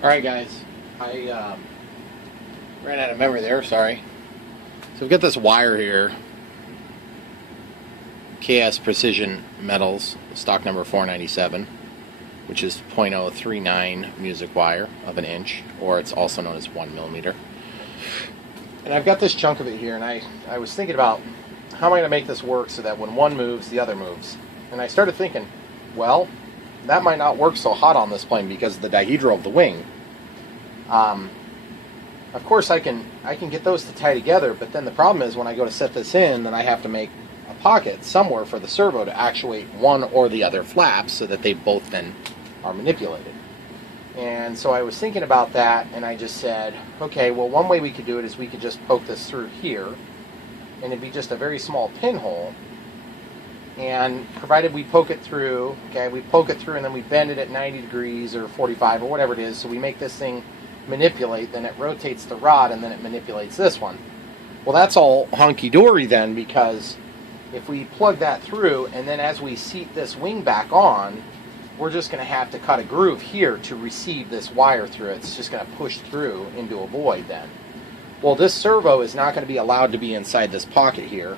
Alright guys, I ran out of memory there, sorry. So we've got this wire here, KS Precision Metals, stock number 497, which is 0.039 music wire of an inch, or it's also known as 1mm. And I've got this chunk of it here, and I was thinking about how am I going to make this work so that when one moves, the other moves. And I started thinking, well, that might not work so hot on this plane because of the dihedral of the wing. Of course I can get those to tie together, but then the problem is when I go to set this in, then I have to make a pocket somewhere for the servo to actuate one or the other flaps so that they both then are manipulated. And so I was thinking about that, and I just said, okay, well, one way we could do it is we could just poke this through here, and it'd be just a very small pinhole. And provided we poke it through, okay, we poke it through and then we bend it at 90 degrees or 45 or whatever it is, so we make this thing manipulate, then it rotates the rod and then it manipulates this one. Well, that's all hunky-dory then, because if we plug that through and then as we seat this wing back on, we're just going to have to cut a groove here to receive this wire through it. It's just going to push through into a void then. Well, this servo is not going to be allowed to be inside this pocket here.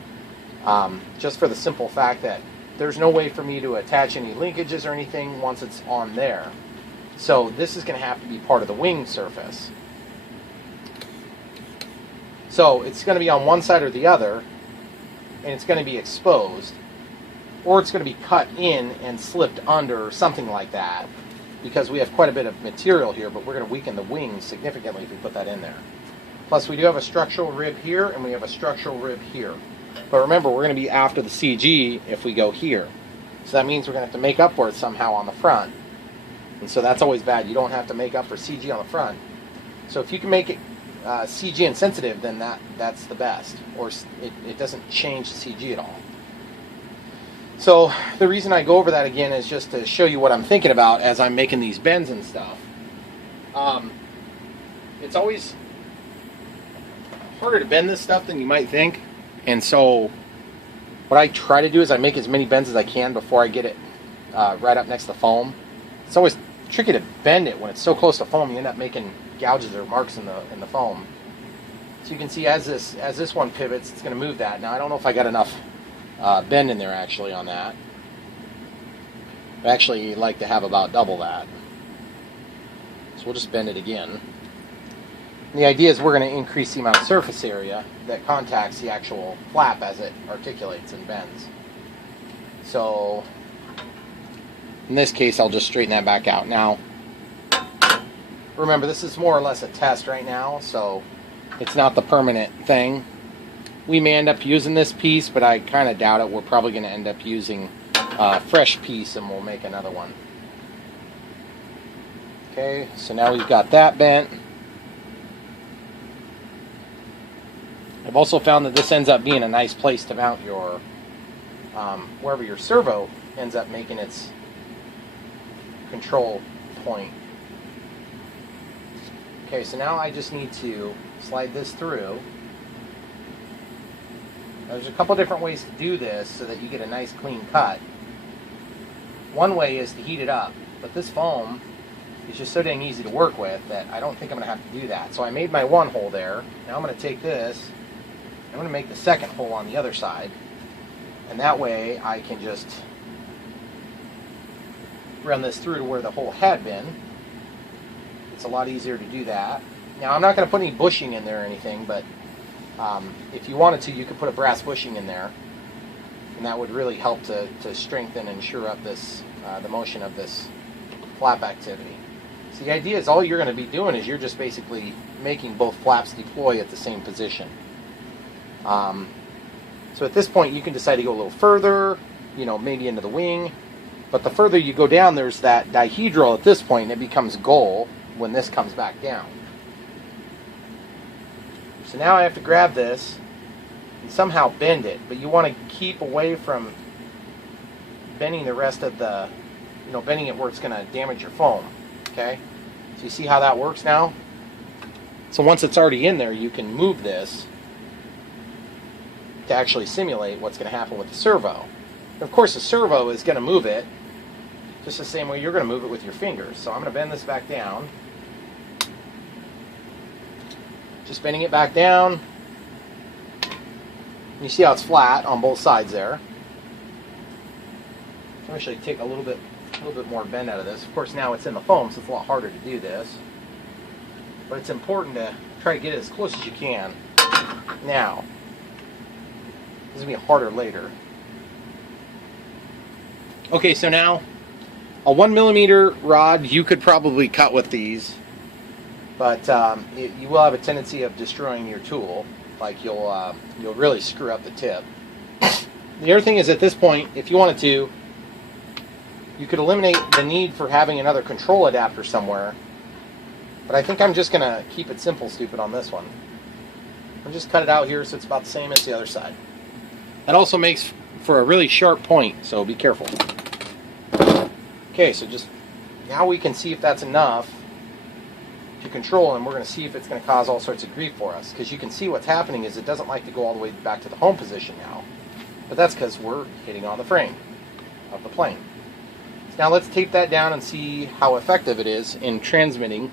Just for the simple fact that there's no way for me to attach any linkages or anything once it's on there. So this is going to have to be part of the wing surface. So it's going to be on one side or the other, and it's going to be exposed, or it's going to be cut in and slipped under or something like that, because we have quite a bit of material here, but we're going to weaken the wing significantly if we put that in there. Plus we do have a structural rib here, and we have a structural rib here. But remember, we're going to be after the CG if we go here. So that means we're going to have to make up for it somehow on the front. And so that's always bad. You don't have to make up for CG on the front. So if you can make it CG insensitive, then that's the best. Or it doesn't change the CG at all. So the reason I go over that again is just to show you what I'm thinking about as I'm making these bends and stuff. It's always harder to bend this stuff than you might think. And so what I try to do is I make as many bends as I can before I get it right up next to foam. It's always tricky to bend it when it's so close to foam. You end up making gouges or marks in the foam. So you can see as this one pivots, it's going to move that. Now I don't know if I got enough bend in there actually on that. I actually like to have about double that. So we'll just bend it again. And the idea is we're going to increase the amount of surface area that contacts the actual flap as it articulates and bends. So in this case, I'll just straighten that back out. Now, remember, this is more or less a test right now, so it's not the permanent thing. We may end up using this piece, but I kind of doubt it. We're probably going to end up using a fresh piece, and we'll make another one. Okay, so now we've got that bent. I've also found that this ends up being a nice place to mount your, wherever your servo ends up making its control point. Okay, so now I just need to slide this through. There's a couple different ways to do this so that you get a nice clean cut. One way is to heat it up, but this foam is just so dang easy to work with that I don't think I'm going to have to do that. So I made my one hole there. Now I'm going to take this, I'm going to make the second hole on the other side, and that way I can just run this through to where the hole had been. It's a lot easier to do that. Now I'm not going to put any bushing in there or anything, but if you wanted to, you could put a brass bushing in there, and that would really help to strengthen and shore up this the motion of this flap activity. So the idea is all you're going to be doing is you're just basically making both flaps deploy at the same position. So at this point you can decide to go a little further, maybe into the wing, but the further you go down, there's that dihedral at this point, and it becomes goal when this comes back down. So now I have to grab this and somehow bend it, but you want to keep away from bending the rest of the, bending it where it's going to damage your foam. Okay, so you see how that works now? So once it's already in there, you can move this to actually simulate what's going to happen with the servo. And of course, the servo is going to move it just the same way you're going to move it with your fingers. So I'm going to bend this back down. Just bending it back down. You see how it's flat on both sides there. I'll actually take a little bit more bend out of this. Of course, now it's in the foam, so it's a lot harder to do this. But it's important to try to get it as close as you can. Now, this is going to be harder later. Okay, so now, a 1mm rod you could probably cut with these, but you will have a tendency of destroying your tool. Like you'll really screw up the tip. The other thing is, at this point, if you wanted to, you could eliminate the need for having another control adapter somewhere. But I think I'm just going to keep it simple, stupid, on this one. I'll just cut it out here so it's about the same as the other side. That also makes for a really sharp point, so be careful. Okay, so just now we can see if that's enough to control, and we're going to see if it's going to cause all sorts of grief for us. Because you can see what's happening is it doesn't like to go all the way back to the home position now. But that's because we're hitting on the frame of the plane. So now let's tape that down and see how effective it is in transmitting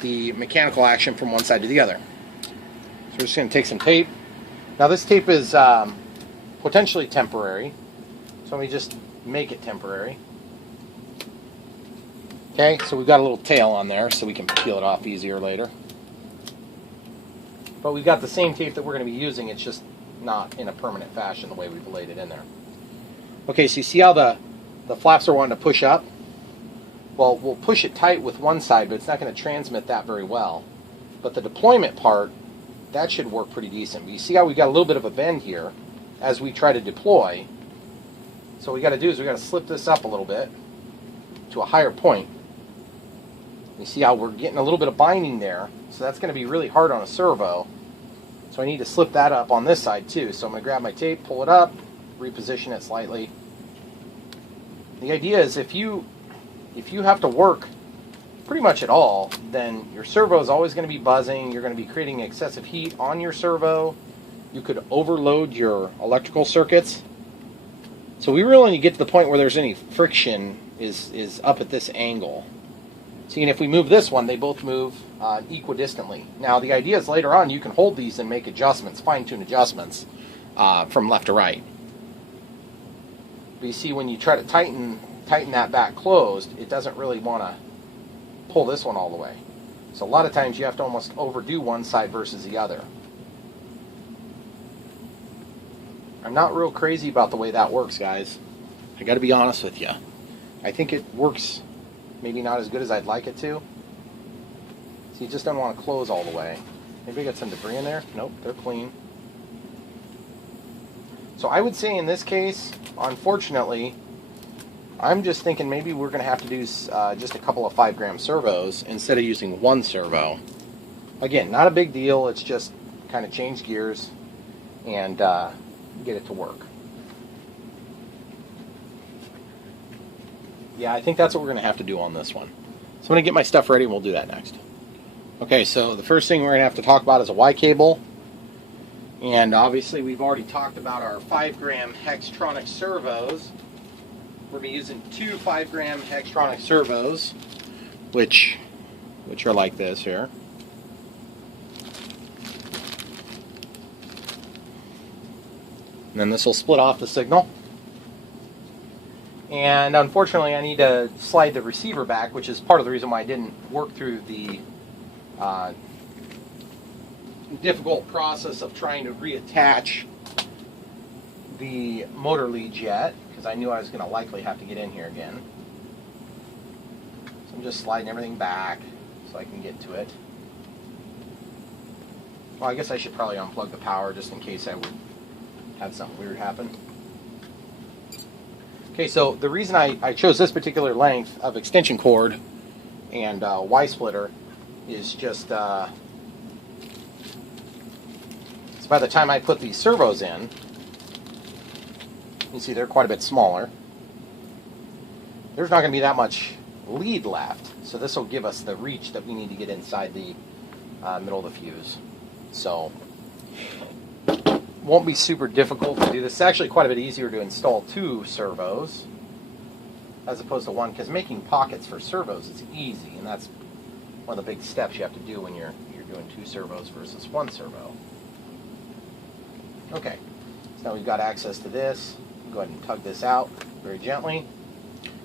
the mechanical action from one side to the other. So we're just going to take some tape. Now this tape is potentially temporary, so let me just make it temporary. Okay, so we've got a little tail on there so we can peel it off easier later. But we've got the same tape that we're going to be using, it's just not in a permanent fashion the way we've laid it in there. Okay, so you see how the flaps are wanting to push up? Well, we'll push it tight with one side, but it's not going to transmit that very well. But the deployment part, that should work pretty decent. But you see how we got a little bit of a bend here as we try to deploy. So what we got to do is we got to slip this up a little bit to a higher point. You see how we're getting a little bit of binding there, so that's going to be really hard on a servo. So I need to slip that up on this side too. So I'm going to grab my tape, pull it up, reposition it slightly. The idea is if you have to work pretty much at all, then your servo is always going to be buzzing. You're going to be creating excessive heat on your servo. You could overload your electrical circuits. So we really need to get to the point where there's any friction is up at this angle. See, and if we move this one, they both move equidistantly. Now, the idea is later on you can hold these and make adjustments, fine-tune adjustments from left to right. But you see, when you try to tighten that back closed, it doesn't really want to pull this one all the way. So a lot of times you have to almost overdo one side versus the other. I'm not real crazy about the way that works, guys. I got to be honest with you. I think it works maybe not as good as I'd like it to. So you just don't want to close all the way. Maybe I got some debris in there. Nope, they're clean. So I would say in this case, unfortunately, I'm just thinking maybe we're going to have to do just a couple of 5-gram servos instead of using one servo. Again, not a big deal. It's just kind of change gears and get it to work. Yeah, I think that's what we're going to have to do on this one. So I'm going to get my stuff ready and we'll do that next. Okay, so the first thing we're going to have to talk about is a Y cable. And obviously we've already talked about our 5-gram Hextronic servos. We're going to be using two 5-gram Hextronic servos, which are like this here. And then this will split off the signal. And unfortunately I need to slide the receiver back, which is part of the reason why I didn't work through the difficult process of trying to reattach the motor leads yet, because I knew I was going to likely have to get in here again. So I'm just sliding everything back so I can get to it. Well, I guess I should probably unplug the power just in case I would have something weird happen. Okay, so the reason I chose this particular length of extension cord and Y splitter is just so by the time I put these servos in, you see they're quite a bit smaller. There's not going to be that much lead left, so this will give us the reach that we need to get inside the middle of the fuse. So won't be super difficult to do this. It's actually quite a bit easier to install two servos as opposed to one, because making pockets for servos is easy, and that's one of the big steps you have to do when you're doing 2 servos versus 1 servo. Okay, so now we've got access to this. Go ahead and tug this out very gently.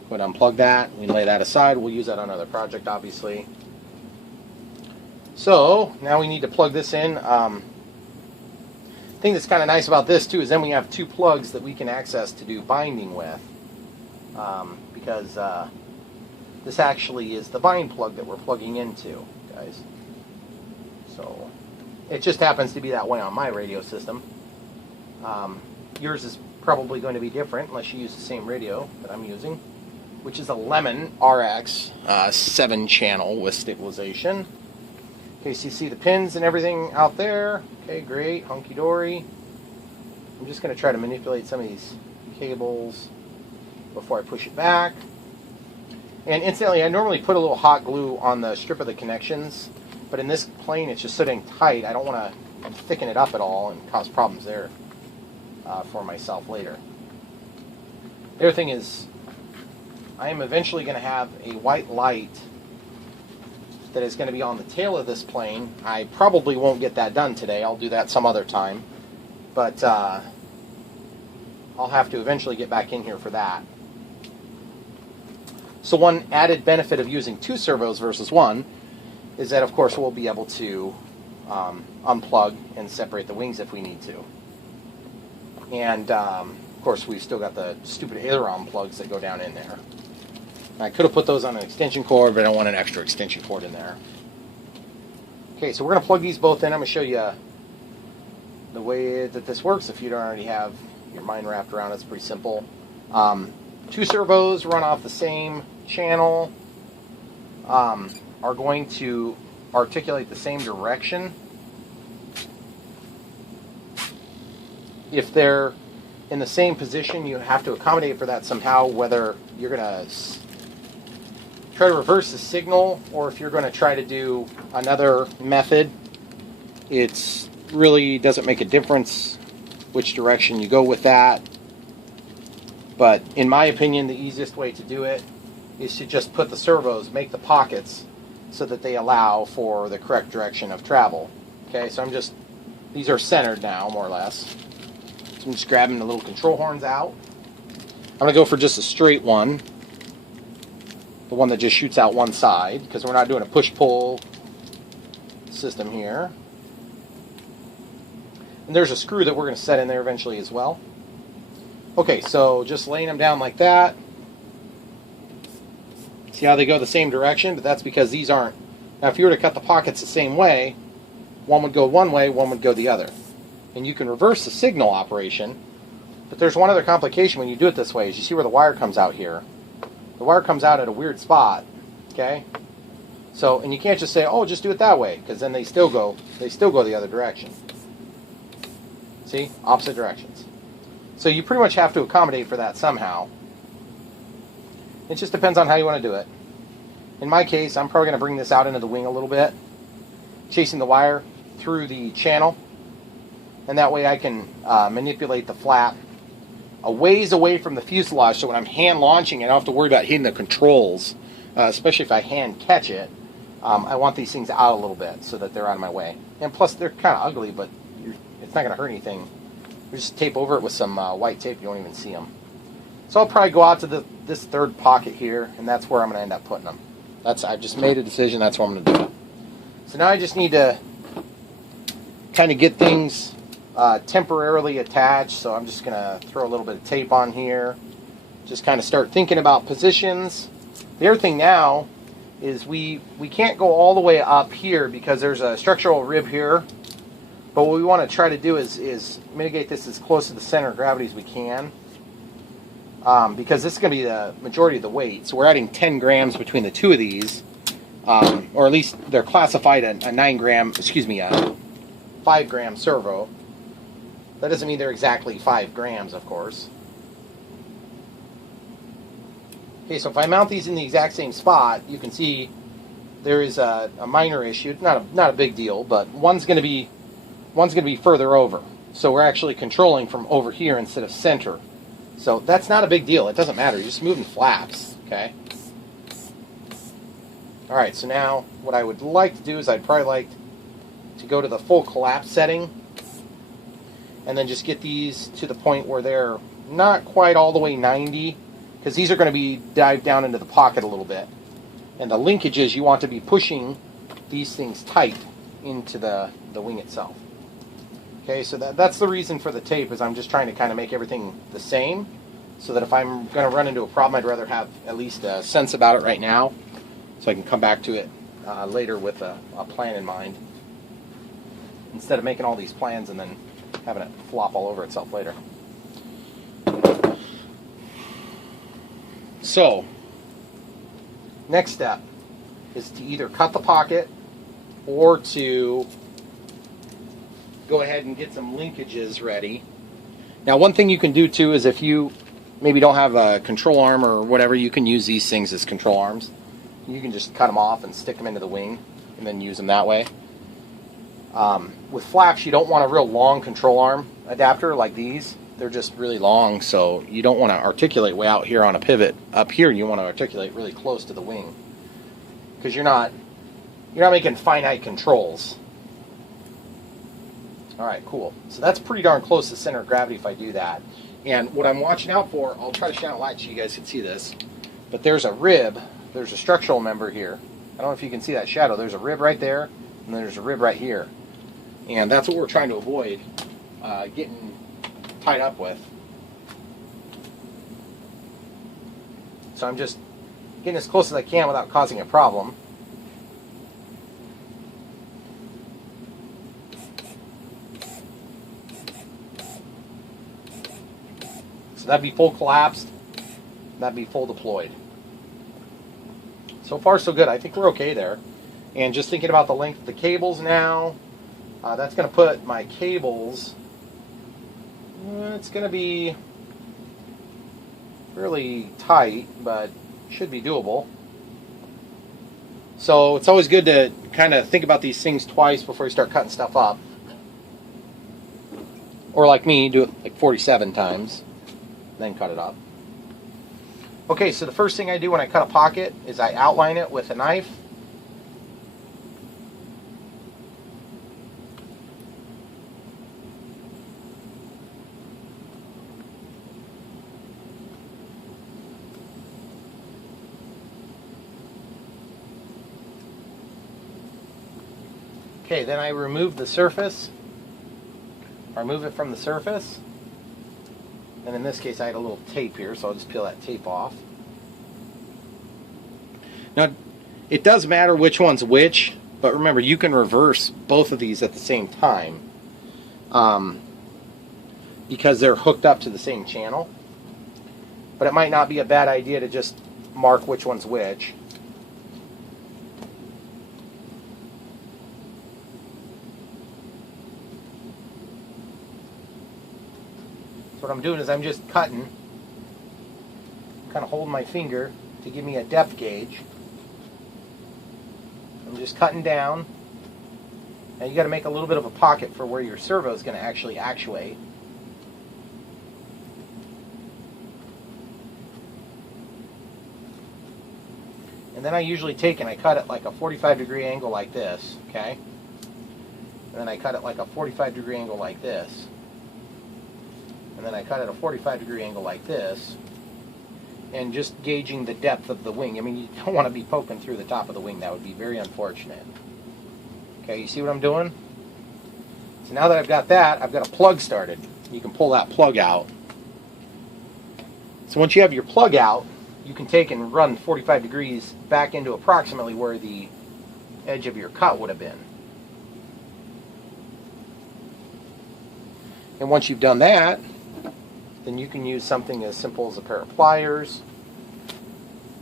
Go ahead and unplug that. We can lay that aside. We'll use that on another project, obviously. So now we need to plug this in. The thing that's kind of nice about this too is then we have 2 plugs that we can access to do binding with, because this actually is the bind plug that we're plugging into, guys. So it just happens to be that way on my radio system. Yours is probably going to be different unless you use the same radio that I'm using, which is a Lemon RX 7-channel with stabilization. Okay, so you see the pins and everything out there. Okay, great, hunky-dory. I'm just going to try to manipulate some of these cables before I push it back. And incidentally, I normally put a little hot glue on the strip of the connections, but in this plane it's just sitting tight. I don't want to thicken it up at all and cause problems there for myself later. The other thing is, I am eventually going to have a white light that is going to be on the tail of this plane. I probably won't get that done today. I'll do that some other time. But I'll have to eventually get back in here for that. So one added benefit of using 2 servos versus 1 is that, of course, we'll be able to unplug and separate the wings if we need to. And, of course, we've still got the stupid aileron plugs that go down in there. I could have put those on an extension cord, but I don't want an extra extension cord in there. Okay, so we're going to plug these both in. I'm going to show you the way that this works if you don't already have your mind wrapped around it. It's pretty simple. 2 servos run off the same channel, are going to articulate the same direction. If they're in the same position, you have to accommodate for that somehow, whether you're going to try to reverse the signal or if you're going to try to do another method. It really doesn't make a difference which direction you go with that. But in my opinion, the easiest way to do it is to just put the servos, make the pockets so that they allow for the correct direction of travel. Okay, so these are centered now, more or less. So I'm just grabbing the little control horns out. I'm going to go for just a straight one. The one that just shoots out one side, because we're not doing a push-pull system here. And there's a screw that we're going to set in there eventually as well. Okay, so just laying them down like that. See how they go the same direction? But that's because these aren't. Now, if you were to cut the pockets the same way, one would go one way, one would go the other. And you can reverse the signal operation. But there's one other complication when you do it this way. Is you see where the wire comes out here? The wire comes out at a weird spot. Okay? So, and you can't just say, oh, just do it that way, because then they still go the other direction. See? Opposite directions. So you pretty much have to accommodate for that somehow. It just depends on how you want to do it. In my case, I'm probably going to bring this out into the wing a little bit, chasing the wire through the channel, and that way I can manipulate the flap a ways away from the fuselage, so when I'm hand launching it, I don't have to worry about hitting the controls, especially if I hand catch it. I want these things out a little bit so that they're out of my way. And plus, they're kind of ugly, but it's not going to hurt anything. You just tape over it with some white tape, you won't even see them. So I'll probably go out to this third pocket here, and that's where I'm going to end up putting them. I've just made a decision, that's where I'm going to do it. So now I just need to kind of get things temporarily attached, so I'm just going to throw a little bit of tape on here. Just kind of start thinking about positions. The other thing now is we can't go all the way up here because there's a structural rib here. But what we want to try to do is mitigate this as close to the center of gravity as we can. Because this is going to be the majority of the weight. So we're adding 10 grams between the two of these. Or at least they're classified a 5 gram servo. That doesn't mean they're exactly 5 grams, of course. Okay, so if I mount these in the exact same spot, you can see there is a minor issue. It's not a big deal, but one's going to be further over. So we're actually controlling from over here instead of center. So that's not a big deal. It doesn't matter. You're just moving flaps, okay? All right, so now what I would like to do is I'd probably like to go to the full collapse setting, and then just get these to the point where they're not quite all the way 90, because these are going to be dived down into the pocket a little bit. And the linkages, you want to be pushing these things tight into the wing itself. Okay, so that's the reason for the tape, is I'm just trying to kind of make everything the same, so that if I'm going to run into a problem, I'd rather have at least a sense about it right now, so I can come back to it later with a plan in mind, instead of making all these plans and then having it flop all over itself later. So, next step is to either cut the pocket or to go ahead and get some linkages ready. Now, one thing you can do too is if you maybe don't have a control arm or whatever, you can use these things as control arms. You can just cut them off and stick them into the wing and then use them that way. With flaps, you don't want a real long control arm adapter like these. They're just really long, so you don't want to articulate way out here on a pivot. Up here, you want to articulate really close to the wing, because you're not making finite controls. All right, cool. So that's pretty darn close to the center of gravity if I do that. And what I'm watching out for, I'll try to shine a light so you guys can see this, but there's a rib, there's a structural member here. I don't know if you can see that shadow. There's a rib right there, and there's a rib right here. And that's what we're trying to avoid getting tied up with. So I'm just getting as close as I can without causing a problem. So that'd be full collapsed, that'd be full deployed. So far so good. I think we're okay there. And just thinking about the length of the cables now, that's going to put my cables, it's going to be fairly tight, but should be doable. So it's always good to kind of think about these things twice before you start cutting stuff up. Or like me, do it like 47 times, then cut it up. Okay, so the first thing I do when I cut a pocket is I outline it with a knife. Okay, then I remove the surface, or remove it from the surface. And in this case I had a little tape here, so I'll just peel that tape off. Now, it does matter which one's which, but remember, you can reverse both of these at the same time because they're hooked up to the same channel. But it might not be a bad idea to just mark which one's which. What I'm doing is I'm just cutting, kind of holding my finger to give me a depth gauge. I'm just cutting down. Now you got to make a little bit of a pocket for where your servo is going to actually actuate. And then I usually take and I cut it like a 45-degree angle like this, okay? And then I cut it like a 45-degree angle like this. And then I cut at a 45-degree angle like this, and just gauging the depth of the wing. I mean, you don't want to be poking through the top of the wing. That would be very unfortunate. Okay, you see what I'm doing? So now that I've got that, I've got a plug started. You can pull that plug out. So once you have your plug out, you can take and run 45 degrees back into approximately where the edge of your cut would have been. And once you've done that, then you can use something as simple as a pair of pliers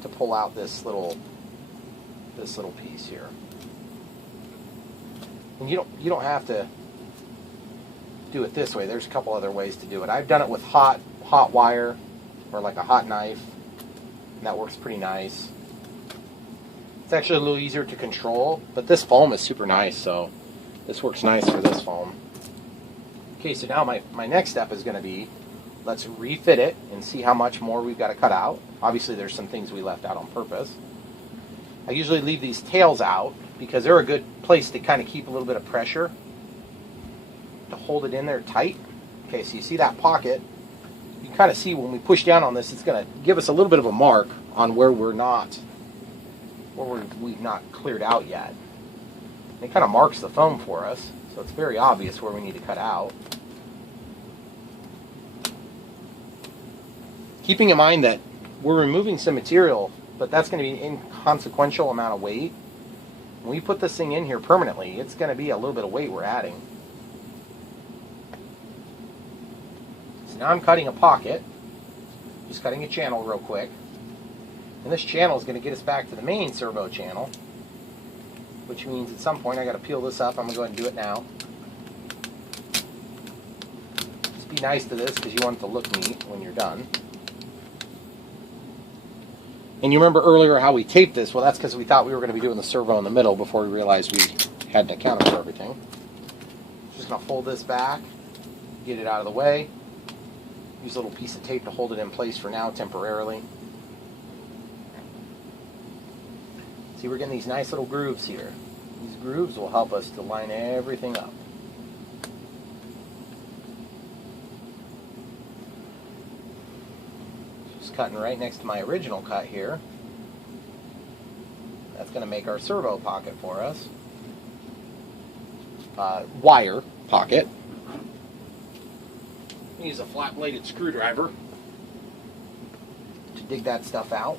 to pull out this little piece here. And you don't have to do it this way. There's a couple other ways to do it. I've done it with hot wire or like a hot knife, and that works pretty nice. It's actually a little easier to control, but this foam is super nice, so this works nice for this foam. Okay, so now my next step is going to be, let's refit it and see how much more we've got to cut out. Obviously there's some things we left out on purpose. I usually leave these tails out because they're a good place to kind of keep a little bit of pressure to hold it in there tight. Okay, so you see that pocket. You can kind of see when we push down on this, it's going to give us a little bit of a mark on where we've not cleared out yet. It kind of marks the foam for us, so it's very obvious where we need to cut out. Keeping in mind that we're removing some material, but that's going to be an inconsequential amount of weight. When we put this thing in here permanently, it's going to be a little bit of weight we're adding. So now I'm cutting a pocket, just cutting a channel real quick. And this channel is going to get us back to the main servo channel, which means at some point I got to peel this up. I'm going to go ahead and do it now. Just be nice to this because you want it to look neat when you're done. And you remember earlier how we taped this? Well, that's because we thought we were going to be doing the servo in the middle before we realized we hadn't accounted for everything. Just going to fold this back, get it out of the way. Use a little piece of tape to hold it in place for now temporarily. See, we're getting these nice little grooves here. These grooves will help us to line everything up. Just cutting right next to my original cut here. That's going to make our servo pocket for us. Wire pocket. Use a flat-bladed screwdriver to dig that stuff out.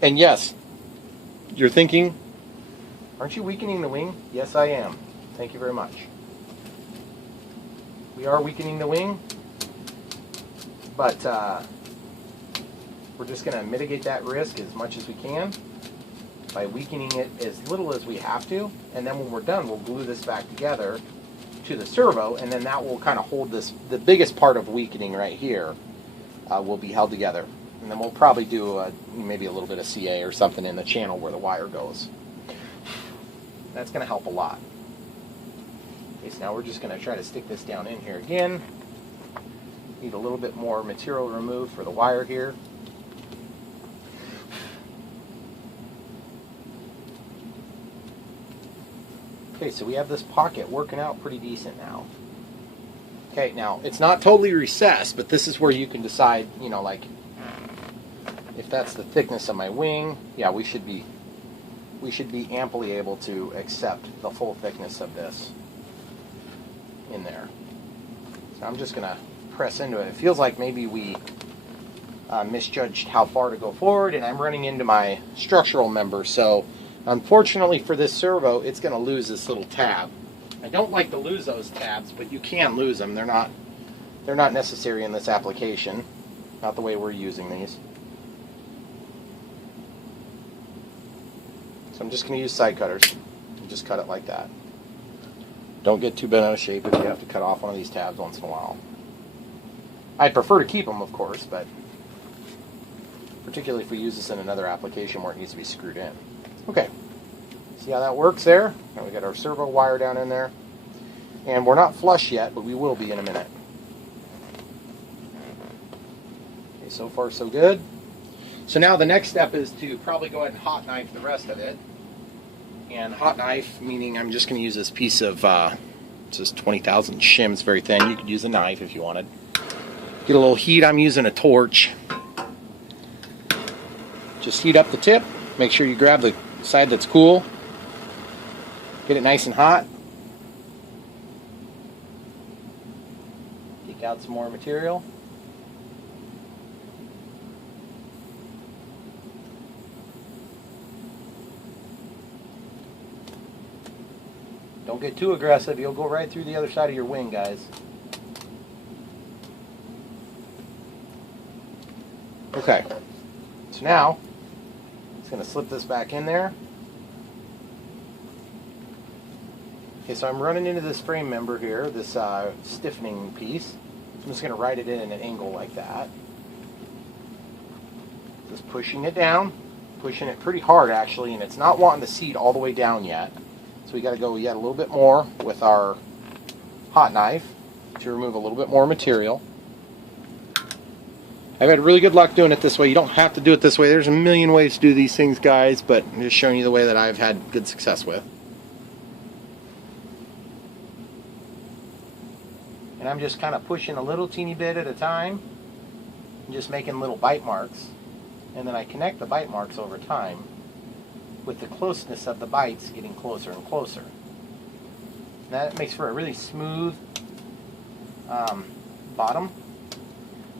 And yes, you're thinking, aren't you weakening the wing? Yes, I am. Thank you very much. We are weakening the wing, but we're just going to mitigate that risk as much as we can by weakening it as little as we have to, and then when we're done, we'll glue this back together to the servo, and then that will kind of hold this, the biggest part of weakening right here will be held together. And then we'll probably do maybe a little bit of CA or something in the channel where the wire goes. That's going to help a lot. Okay, so now we're just going to try to stick this down in here again. Need a little bit more material removed for the wire here. Okay, so we have this pocket working out pretty decent now. Okay, now it's not totally recessed, but this is where you can decide, you know, like, if that's the thickness of my wing, yeah, we should be amply able to accept the full thickness of this in there. So I'm just going to press into it. It feels like maybe we misjudged how far to go forward, and I'm running into my structural member, so unfortunately for this servo, it's going to lose this little tab. I don't like to lose those tabs, but you can lose them. They're not necessary in this application, not the way we're using these. So I'm just going to use side cutters and just cut it like that. Don't get too bent out of shape if you have to cut off one of these tabs once in a while. I'd prefer to keep them, of course, but particularly if we use this in another application where it needs to be screwed in. Okay, see how that works there? Now we got our servo wire down in there. And we're not flush yet, but we will be in a minute. Okay, so far so good. So now the next step is to probably go ahead and hot knife the rest of it. And hot knife, meaning I'm just going to use this piece of, it's just 20,000 shim. It's very thin. You could use a knife if you wanted. Get a little heat. I'm using a torch. Just heat up the tip. Make sure you grab the side that's cool. Get it nice and hot. Take out some more material. Don't get too aggressive. You'll go right through the other side of your wing, guys. Okay. So now, it's going to slip this back in there. Okay, so I'm running into this frame member here, this stiffening piece. I'm just going to write it in at an angle like that. Just pushing it down. Pushing it pretty hard actually, and it's not wanting to seat all the way down yet. So we got to go yet a little bit more with our hot knife to remove a little bit more material. I've had really good luck doing it this way. You don't have to do it this way. There's a million ways to do these things, guys, but I'm just showing you the way that I've had good success with. And I'm just kind of pushing a little teeny bit at a time and just making little bite marks. And then I connect the bite marks over time with the closeness of the bites getting closer and closer. And that makes for a really smooth bottom,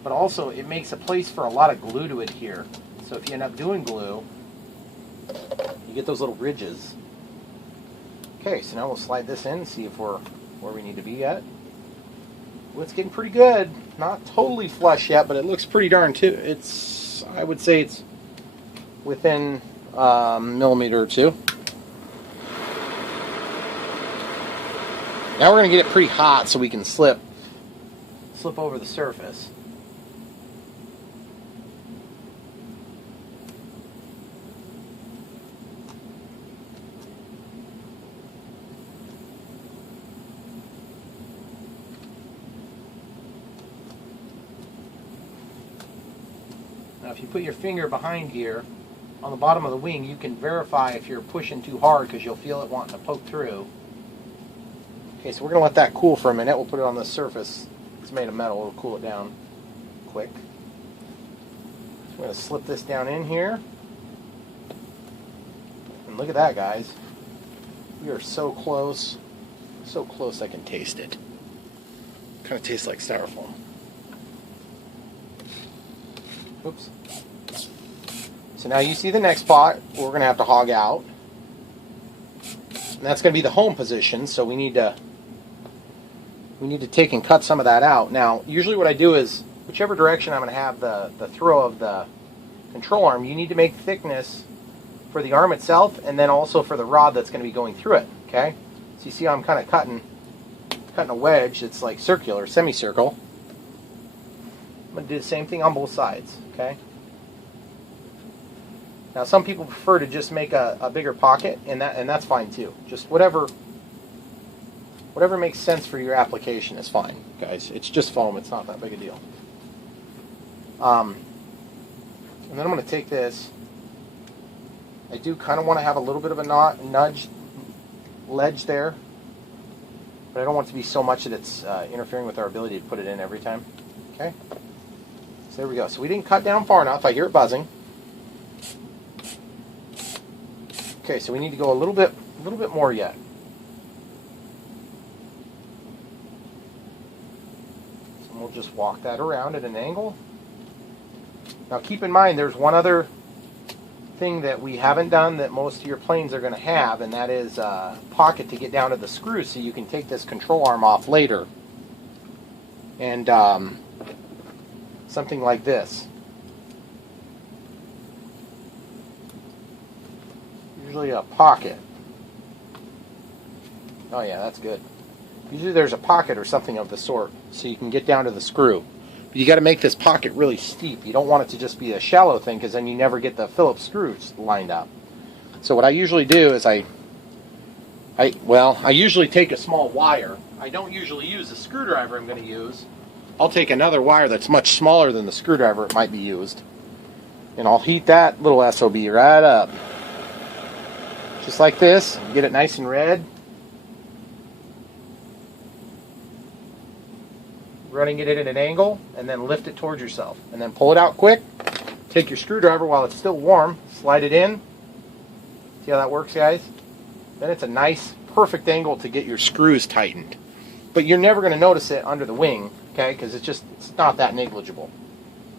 but also it makes a place for a lot of glue to adhere. So if you end up doing glue, you get those little ridges. Okay, so now we'll slide this in and see if we're where we need to be at. Well, it's getting pretty good. Not totally flush yet, but it looks pretty darn too. I would say it's within a millimeter or two. Now we're going to get it pretty hot so we can slip over the surface. Now if you put your finger behind here on the bottom of the wing, you can verify if you're pushing too hard because you'll feel it wanting to poke through. Okay, so we're going to let that cool for a minute. We'll put it on the surface. It's made of metal. It'll cool it down quick. So we're going to slip this down in here. And look at that, guys. We are so close. So close I can taste it. Kind of tastes like styrofoam. Oops. So now you see the next pot we're going to have to hog out. And that's going to be the home position, so we need to take and cut some of that out. Now, usually what I do is, whichever direction I'm going to have the throw of the control arm, you need to make thickness for the arm itself and then also for the rod that's going to be going through it, okay? So you see how I'm kind of cutting a wedge that's like circular, semicircle. I'm going to do the same thing on both sides, okay? Now some people prefer to just make a bigger pocket, and that's fine too. Just whatever makes sense for your application is fine, guys. It's just foam. It's not that big a deal. And then I'm going to take this. I do kind of want to have a little bit of a ledge there, but I don't want it to be so much that it's interfering with our ability to put it in every time. Okay. So there we go. So we didn't cut down far enough. I hear it buzzing. Okay, so we need to go a little bit more yet. So we'll just walk that around at an angle. Now keep in mind there's one other thing that we haven't done that most of your planes are going to have, and that is a pocket to get down to the screws so you can take this control arm off later. And something like this. Usually a pocket. Oh yeah, that's good. Usually there's a pocket or something of the sort so you can get down to the screw. But you got to make this pocket really steep. You don't want it to just be a shallow thing because then you never get the Phillips screws lined up. So what I usually do is I usually take a small wire. I don't usually use the screwdriver I'm going to use. I'll take another wire that's much smaller than the screwdriver it might be used. And I'll heat that little SOB right up. Just like this. Get it nice and red. Running it at an angle, and then lift it towards yourself. And then pull it out quick. Take your screwdriver while it's still warm. Slide it in. See how that works, guys? Then it's a nice, perfect angle to get your screws tightened. But you're never going to notice it under the wing, okay? Because it's not that negligible.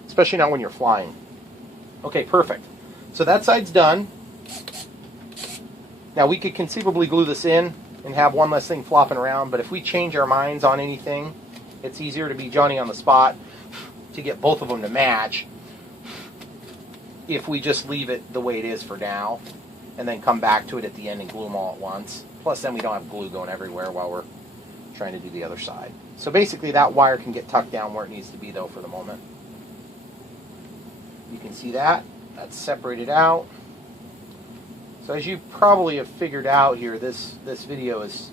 Especially not when you're flying. Okay, perfect. So that side's done. Now we could conceivably glue this in and have one less thing flopping around, but if we change our minds on anything, it's easier to be Johnny on the spot to get both of them to match if we just leave it the way it is for now and then come back to it at the end and glue them all at once. Plus then we don't have glue going everywhere while we're trying to do the other side. So basically that wire can get tucked down where it needs to be though for the moment. You can see that. That's separated out. So as you probably have figured out here, this video is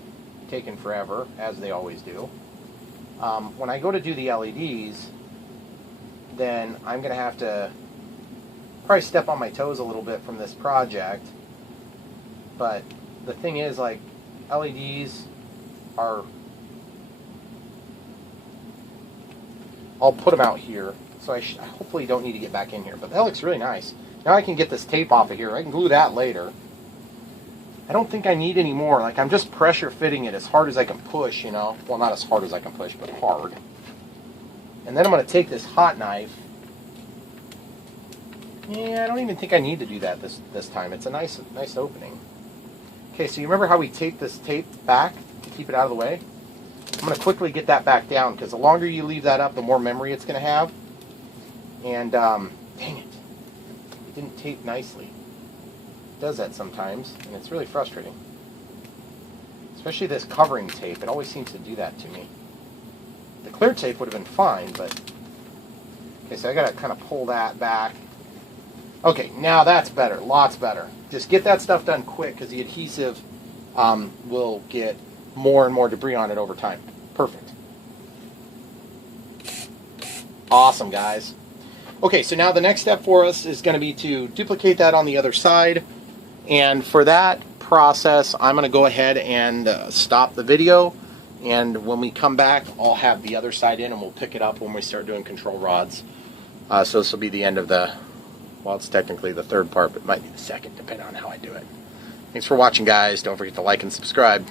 taking forever, as they always do. When I go to do the LEDs, then I'm going to have to probably step on my toes a little bit from this project. But the thing is, like, LEDs are... I'll put them out here, so I hopefully don't need to get back in here. But that looks really nice. Now I can get this tape off of here. I can glue that later. I don't think I need any more. Like, I'm just pressure fitting it as hard as I can push, you know. Well, not as hard as I can push, but hard. And then I'm going to take this hot knife. Yeah, I don't even think I need to do that this time. It's a nice opening. Okay, so you remember how we taped this tape back to keep it out of the way? I'm going to quickly get that back down, because the longer you leave that up, the more memory it's going to have. And, dang it. It didn't tape nicely. It does that sometimes, and it's really frustrating. Especially this covering tape. It always seems to do that to me. The clear tape would have been fine, but... Okay, so I got to kind of pull that back. Okay, now that's better. Lots better. Just get that stuff done quick, because the adhesive will get more and more debris on it over time. Perfect. Awesome, guys. Okay, so now the next step for us is going to be to duplicate that on the other side. And for that process, I'm going to go ahead and stop the video. And when we come back, I'll have the other side in, and we'll pick it up when we start doing control rods. So this will be the end of the... Well, it's technically the third part, but it might be the second, depending on how I do it. Thanks for watching, guys. Don't forget to like and subscribe.